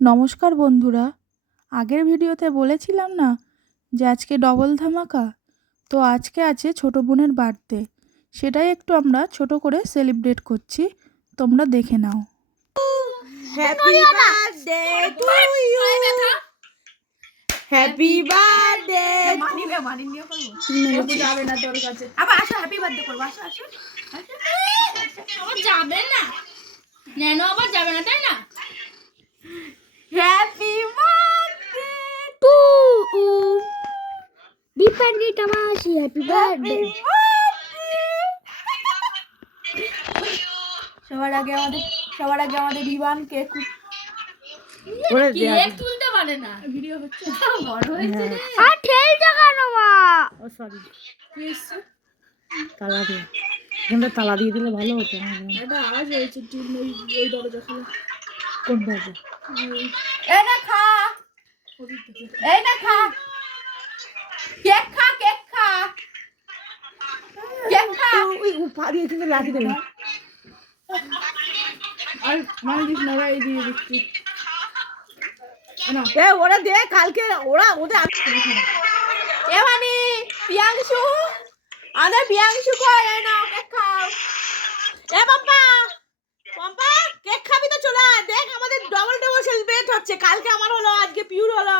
নমস্কার বন্ধুরা, আগের ভিডিওতে বলেছিলাম না যে আজকে ডবল ধামাকা। তো আজকে আছে ছোট বোনের বার্থডে, সেটাই একটু আমরা ছোট করে সেলিব্রেট করছি, তোমরা দেখে নাও। Happy birthday to you, happy birthday. মানিয়ে করবো যাবে না তোর কাছে, আবার আসো হ্যাপি বার্থডে করবো, আসো আসো আবার যাবে না, নেনো আবার যাবে না, তাই না? হ্যাপি বার্থডে টু দীপান্বি তামাশি হ্যাপি বার্থডে। সবার আগে আমাদের বিমান কেক তুলতে পারে না, ভিডিও হচ্ছে বড় হয়েছে রে। আর ঠেলটা কেন মা? ও সরি, কি এসছে? তালা দিয়ে, এখানটা তালা দিয়ে দিলে ভালো হতো। একটা আওয়াজ হয়েছে, ওই দরজা খোলা। কোন দরজা? এই না খা, এই না খা, কেক খা, কেক খা, কেক খা। ওই পা দিয়ে কিন্তু লাঠি দেবে। আর মানে দিস না ভাই, দিয়ে দিচ্ছি। এ ওরা দে, কালকে ওদের এ মানে প্রিয়াংশু, আমাদের প্রিয়াংশু কই? এই নাও কেক খাও। এ পম্পা, পম্পা কেক খাবি তো চলে আয়। দেখ আমাদের ডবল সেলিব্রেট হচ্ছে, কালকে আমার হলো, আজকে পিউর হলো।